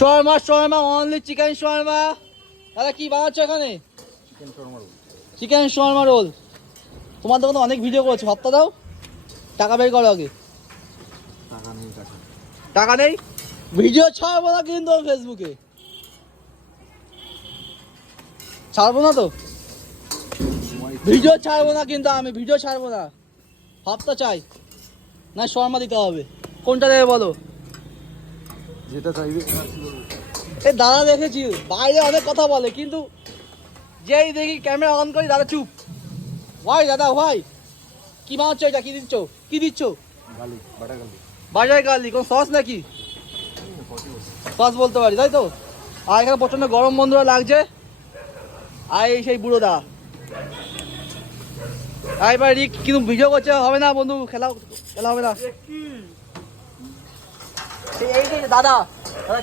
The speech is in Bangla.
Sharma only chicken Sharma. দাদা কি বানাচ্ছ এখানে? Chicken shawarma roll. তোমার দোকানে অনেক ভিডিও করেছো, হপ্তা দাও, টাকা বের করো আগে। টাকা নেই, ভিডিও ছাড়বো না কিন্তু ফেসবুকে, ছাড়বো না তো, ভিডিও ছাড়বো না কিন্তু, আমি ভিডিও ছাড়বো না। হপ্তা চাই না শর্মা দিতে হবে, কোনটা দেবে বলো? যেটা চাইবে। এ দাদা দেখেছি বাইরে অনেক কথা বলে, কিন্তু যেই দেখি ক্যামেরা অন করি দাদা চুপ। ভাই দাদা ভাই কি বানাচ্ছ এটা? কি দিচ্ছ? কি দিচ্ছ? বাজার গার্লি, কোন সস নাকি? সস বলতে পারি তাই তো। আর এখানে প্রচন্ড গরম বন্ধুরা লাগছে। আর এই সেই বুড়ো দা এবার রিক কিন্তু ভিডিও করছে, হবে না বন্ধু, খেলা হবে না। এই যে দাদা দাদা